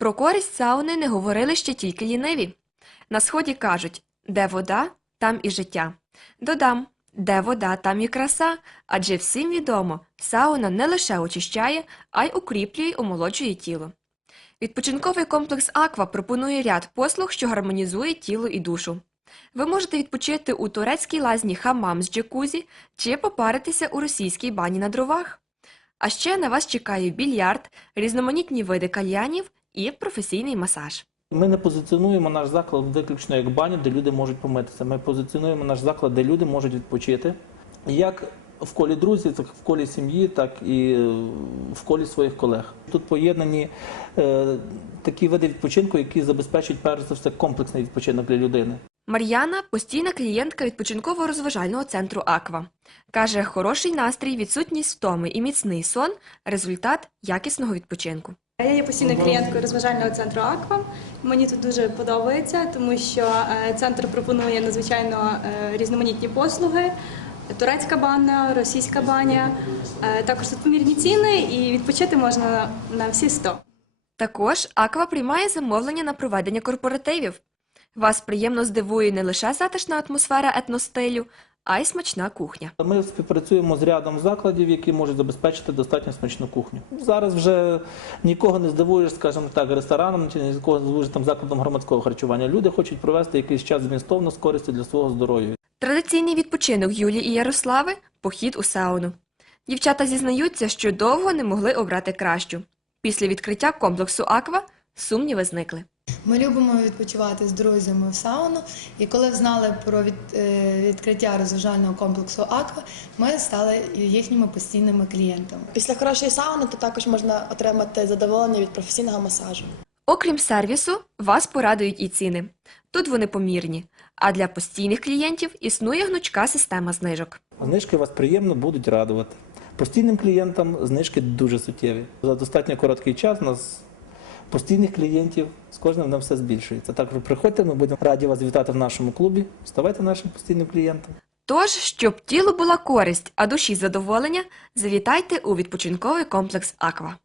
Про користь сауни не говорили ще тільки ліниві. На сході кажуть де вода, там і життя. Додам, де вода, там і краса, адже всім відомо, сауна не лише очищає, а й укріплює й омолоджує тіло. Відпочинковий комплекс Аква пропонує ряд послуг, що гармонізує тіло і душу. Ви можете відпочити у турецькій лазні хамам з джакузі чи попаритися у російській бані на дровах. А ще на вас чекає більярд, різноманітні види кальянів і професійний масаж. Ми не позиціонуємо наш заклад виключно як баню, де люди можуть помитися. Ми позиціонуємо наш заклад, де люди можуть відпочити, як в колі друзів, так в колі сім'ї, так і в колі своїх колег. Тут поєднані е, такі види відпочинку, які забезпечують перш за все комплексний відпочинок для людини. Мар'яна постійна клієнтка відпочинково-розважального центру Аква. Каже, хороший настрій, відсутність втоми і міцний сон результат якісного відпочинку. Я є постійною клієнткою розважального центру Аква. Мені тут дуже подобається, тому що е, центр пропонує надзвичайно е, різноманітні послуги. Турецька баня, російська баня. Е, Також тут помірні ціни і відпочити можна на, на всі 100. Також Аква приймає замовлення на проведення корпоративів. Вас приємно здивує не лише затишна атмосфера етностилю, а й смачна кухня. Ми співпрацюємо з рядом закладів, які можуть забезпечити достатньо смачну кухню. Зараз вже нікого не здивуєш, скажімо так, рестораном чи нікого не здивуєш там закладом громадського харчування. Люди хочуть провести якийсь час змістовно з користю для свого здоров'я. Традиційний відпочинок Юлії і Ярослави похід у сауну. Дівчата зізнаються, що довго не могли обрати кращу. Після відкриття комплексу Аква сумніви зникли. Ми любимо відпочивати з друзями в сауну, і коли знали про від, е, відкриття розважального комплексу Аква, ми стали їхніми постійними клієнтами. Після хорошої сауни то також можна отримати задоволення від професійного масажу. Окрім сервісу, вас порадують і ціни. Тут вони помірні, а для постійних клієнтів існує гнучка система знижок. Знижки вас приємно будуть радувати. Постійним клієнтам знижки дуже суттєві. За достатньо короткий час у нас постійних клієнтів з кожним днем все збільшується. Так що приходьте, ми будемо раді вас вітати в нашому клубі. Ставайте нашим постійним клієнтом. Тож, щоб тілу була користь, а душі задоволення, завітайте у відпочинковий комплекс Аква.